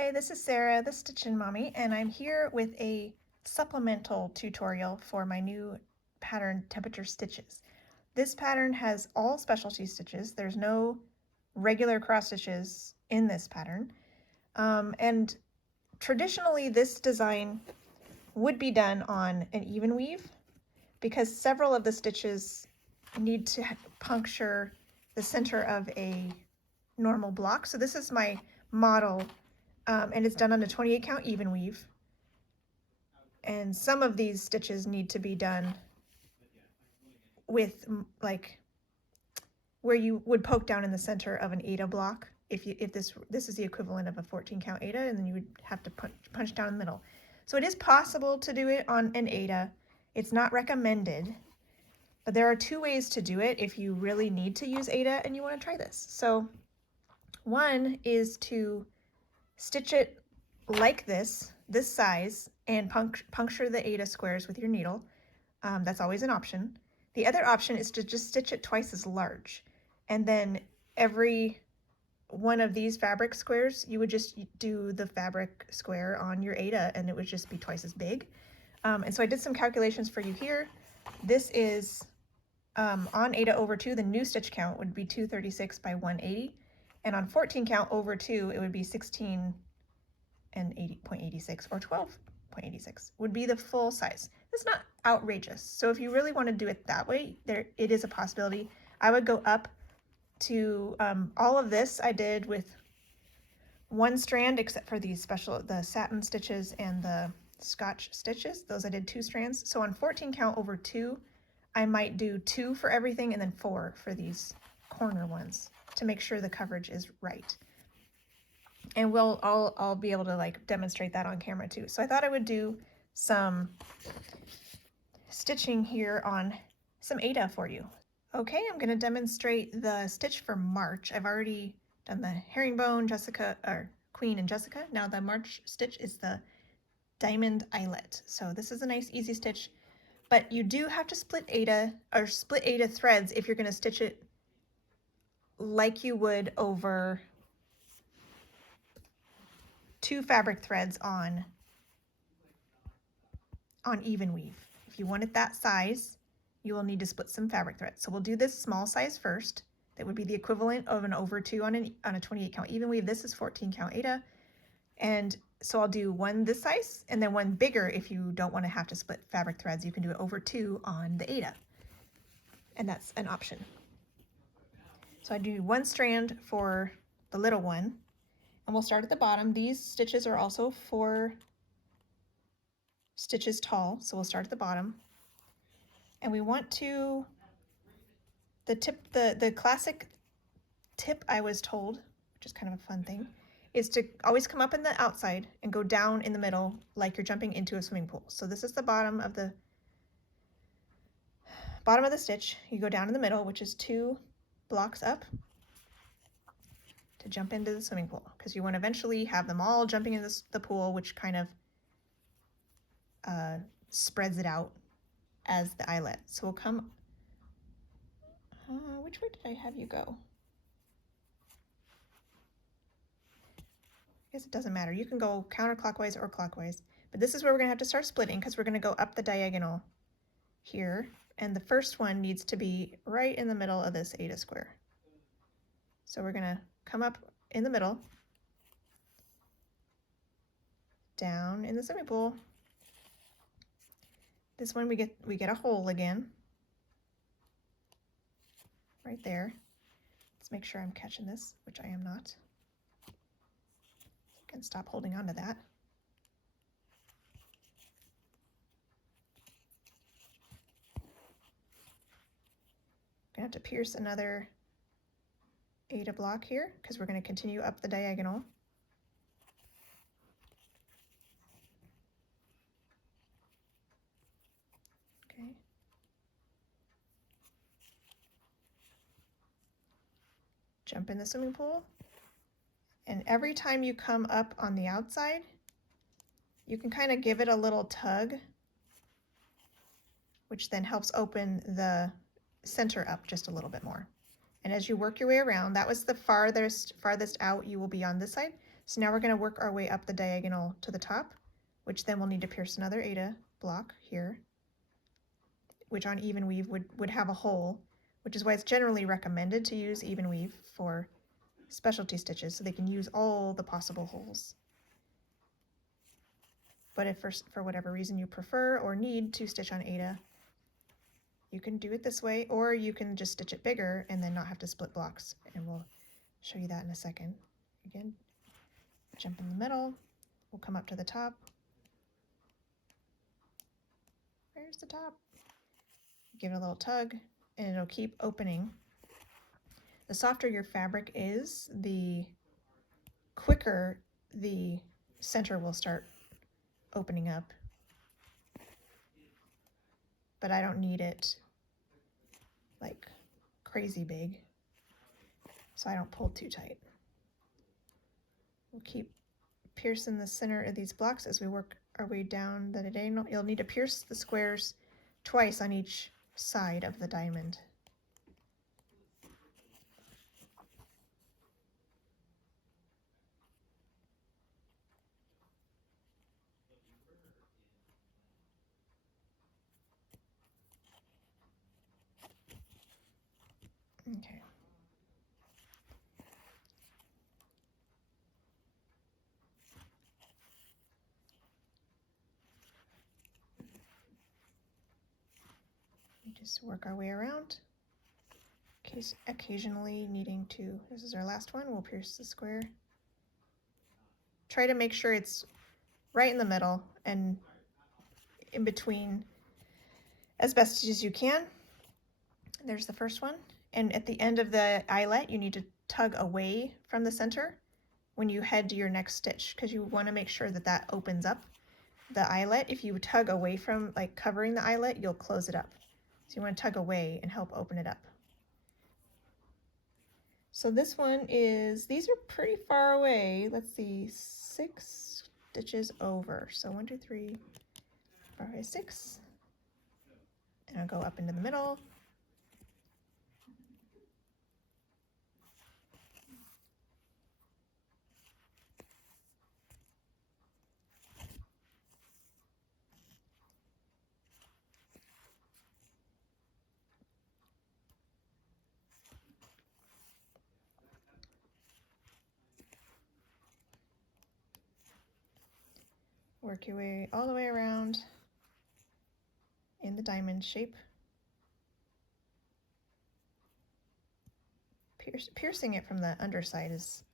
Hi, this is Sarah, the Stitchin Mommy, and I'm here with a supplemental tutorial for my new pattern, Temperature Stitches. This pattern has all specialty stitches. There's no regular cross stitches in this pattern. And traditionally, this design would be done on an even weave because several of the stitches need to puncture the center of a normal block. So this is my model. And it's done on a 28 count even weave. And some of these stitches need to be done with like where you would poke down in the center of an Aida block. If this is the equivalent of a 14 count Aida, and then you would have to punch down in the middle. So it is possible to do it on an Aida. It's not recommended, but there are two ways to do it if you really need to use Aida and you want to try this. So one is to stitch it like this size, and puncture the Aida squares with your needle. That's always an option. The other option is to just stitch it twice as large, and then every one of these fabric squares, you would just do the fabric square on your Aida, and it would just be twice as big. And so I did some calculations for you here. This is on Aida over 2, the new stitch count would be 236 by 180, and on 14 count over 2, it would be 16 and 80.86 or 12.86 would be the full size. It's not outrageous. So if you really want to do it that way, it is a possibility. I would go up to all of this I did with one strand, except for the satin stitches and the Scotch stitches. Those I did 2 strands. So on 14 count over 2, I might do 2 for everything and then 4 for these corner ones to make sure the coverage is right. And I'll be able to like demonstrate that on camera too. So I thought I would do some stitching here on some Aida for you. Okay, I'm going to demonstrate the stitch for March. I've already done the herringbone, Jessica, or Queen and Jessica. Now the March stitch is the diamond eyelet. So this is a nice easy stitch, but you do have to split Aida threads if you're going to stitch it like you would over 2 fabric threads on even weave. If you want it that size, you will need to split some fabric threads. So we'll do this small size first. That would be the equivalent of an over 2 on a 28 count even weave. This is 14 count Aida. And so I'll do one this size and then one bigger if you don't want to have to split fabric threads. You can do it over 2 on the Aida. And that's an option. So I do one strand for the little one. And we'll start at the bottom. These stitches are also 4 stitches tall, so we'll start at the bottom. And we want to, the classic tip I was told, which is kind of a fun thing, is to always come up in the outside and go down in the middle like you're jumping into a swimming pool. So this is the bottom of the stitch. You go down in the middle, which is 2 blocks up, to jump into the swimming pool, because you want to eventually have them all jumping in the pool, which kind of spreads it out as the eyelet. So we'll come, which way did I have you go? I guess it doesn't matter. You can go counterclockwise or clockwise, but this is where we're gonna have to start splitting, because we're gonna go up the diagonal here, and the first one needs to be right in the middle of this Aida square. So we're gonna come up in the middle, down in the swimming pool. This one we get a hole again, right there. Let's make sure I'm catching this, which I am not. I can stop holding on to that. Gonna have to pierce another Aida block here because we're going to continue up the diagonal. Okay. Jump in the swimming pool, and every time you come up on the outside, you can kind of give it a little tug, which then helps open the center up just a little bit more. And as you work your way around, that was the farthest out you will be on this side. So now we're going to work our way up the diagonal to the top, which then we'll need to pierce another Aida block here, which on even weave would have a hole, which is why it's generally recommended to use even weave for specialty stitches, so they can use all the possible holes. But if for whatever reason you prefer or need to stitch on Aida, you can do it this way, or you can just stitch it bigger and then not have to split blocks, and we'll show you that in a second. Again, jump in the middle, we'll come up to the top. Where's the top? Give it a little tug and it'll keep opening. The softer your fabric is, the quicker the center will start opening up. But I don't need it like crazy big, so I don't pull too tight. We'll keep piercing the center of these blocks as we work our way down the diagonal. You'll need to pierce the squares twice on each side of the diamond. Okay. We just work our way around. Occasionally needing to, this is our last one, we'll pierce the square. Try to make sure it's right in the middle and in between as best as you can. There's the first one. And at the end of the eyelet, you need to tug away from the center when you head to your next stitch, because you want to make sure that that opens up the eyelet. If you tug away from, like, covering the eyelet, you'll close it up. So you want to tug away and help open it up. So this one is, these are pretty far away. Let's see, 6 stitches over. So 1, 2, 3, 4, 5, 6. And I'll go up into the middle. Work your way all the way around in the diamond shape. Piercing it from the underside is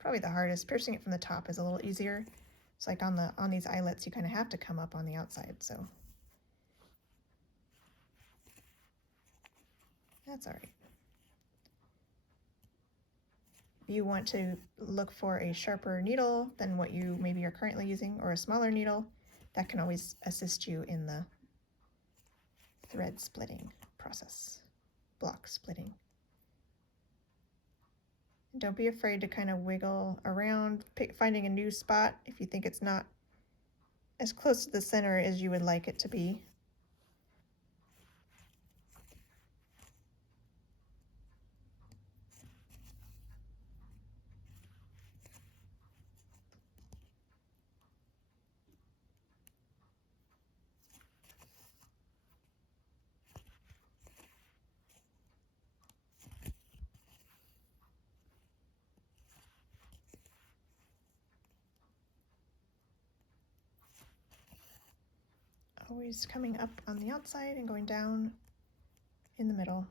probably the hardest. Piercing it from the top is a little easier. It's like on these eyelets, you kind of have to come up on the outside, so that's all right. If you want to look for a sharper needle than what you maybe are currently using, or a smaller needle, that can always assist you in the thread splitting process, block splitting. And don't be afraid to kind of wiggle around, finding a new spot if you think it's not as close to the center as you would like it to be. Always coming up on the outside and going down in the middle,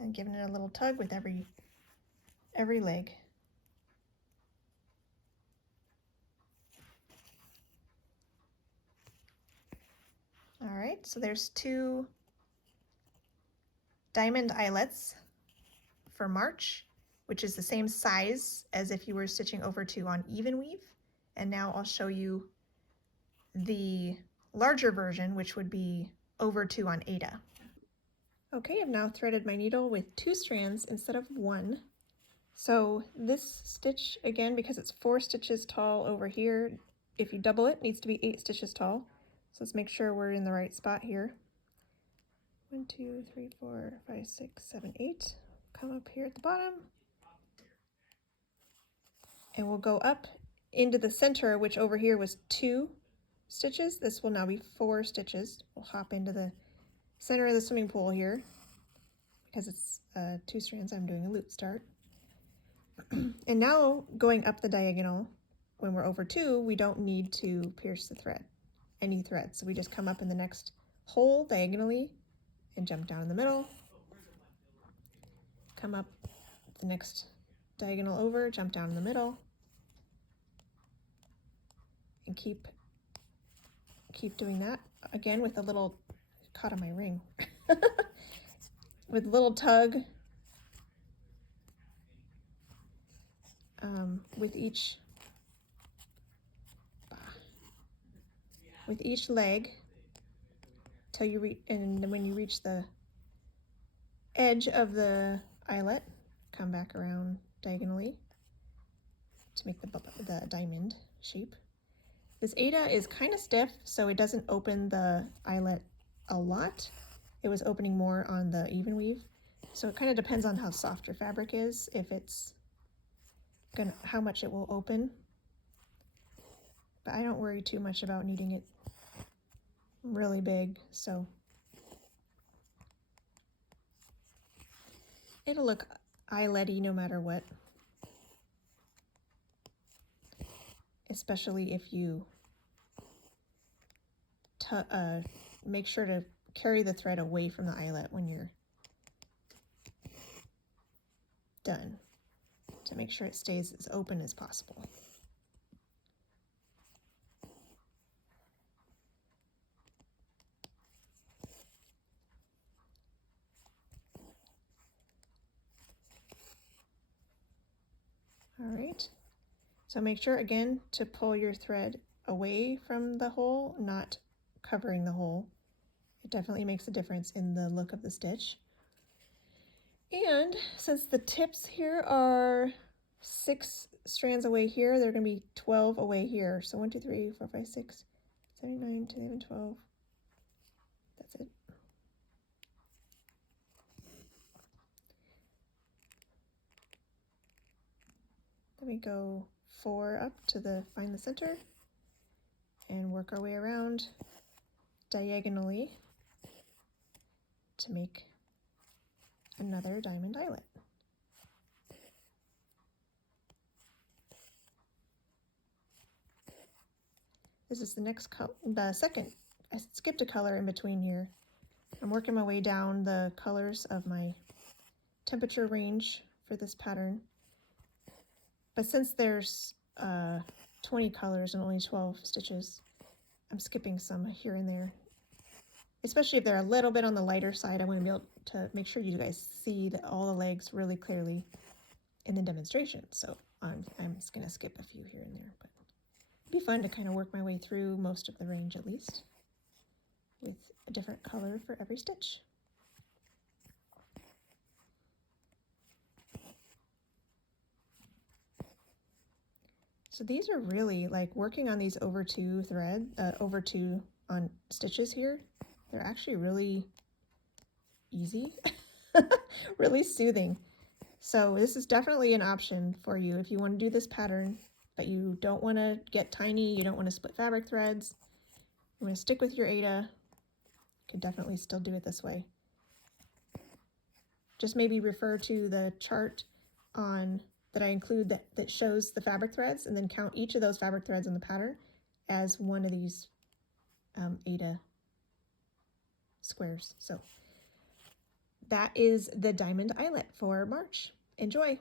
and giving it a little tug with every leg. All right, so there's 2 diamond eyelets for March, which is the same size as if you were stitching over 2 on even weave. And now I'll show you the larger version, which would be over 2 on Aida. Okay, I've now threaded my needle with 2 strands instead of 1. So this stitch, again, because it's 4 stitches tall over here, if you double it, needs to be 8 stitches tall. So let's make sure we're in the right spot here. 1, 2, 3, 4, 5, 6, 7, 8. Come up here at the bottom. and we'll go up into the center, which over here was 2 stitches. This will now be 4 stitches. We'll hop into the center of the swimming pool here. Because it's 2 strands, I'm doing a loop start. And now going up the diagonal, when we're over 2, we don't need to pierce the thread, any thread. So we just come up in the next hole diagonally and jump down in the middle. Come up the next diagonal over, jump down in the middle, and keep doing that again with a little, caught on my ring, with a little tug with each leg till you reach, and then when you reach the edge of the eyelet, come back around diagonally to make the diamond shape. This Aida is kind of stiff, so it doesn't open the eyelet a lot. It was opening more on the even weave, so it kind of depends on how soft your fabric is, if it's how much it will open. But I don't worry too much about needing it really big, so it'll look eyelet-y no matter what. Especially if you make sure to carry the thread away from the eyelet when you're done, to make sure it stays as open as possible. All right, so make sure again to pull your thread away from the hole, not covering the hole. It definitely makes a difference in the look of the stitch. And since the tips here are 6 strands away here, they're going to be 12 away here. So 1, 2, 3, 4, 5, 6, 7, 9, 10, 11, 12. That's it. Then we go 4 up to find the center and work our way around diagonally to make another diamond eyelet. This is the next the second. I skipped a color in between here. I'm working my way down the colors of my temperature range for this pattern. But since there's 20 colors and only 12 stitches, I'm skipping some here and there. Especially if they're a little bit on the lighter side, I want to be able to make sure you guys see all the legs really clearly in the demonstration. So I'm just going to skip a few here and there. But it'd be fun to kind of work my way through most of the range at least, with a different color for every stitch. So these are really, like, working on these over 2 on stitches here, they're actually really easy, really soothing. So this is definitely an option for you if you want to do this pattern, but you don't want to get tiny, you don't want to split fabric threads, you want to stick with your Aida, you could definitely still do it this way. Just maybe refer to the chart that I include that shows the fabric threads, and then count each of those fabric threads in the pattern as one of these Aida squares. So that is the diamond eyelet for March. Enjoy!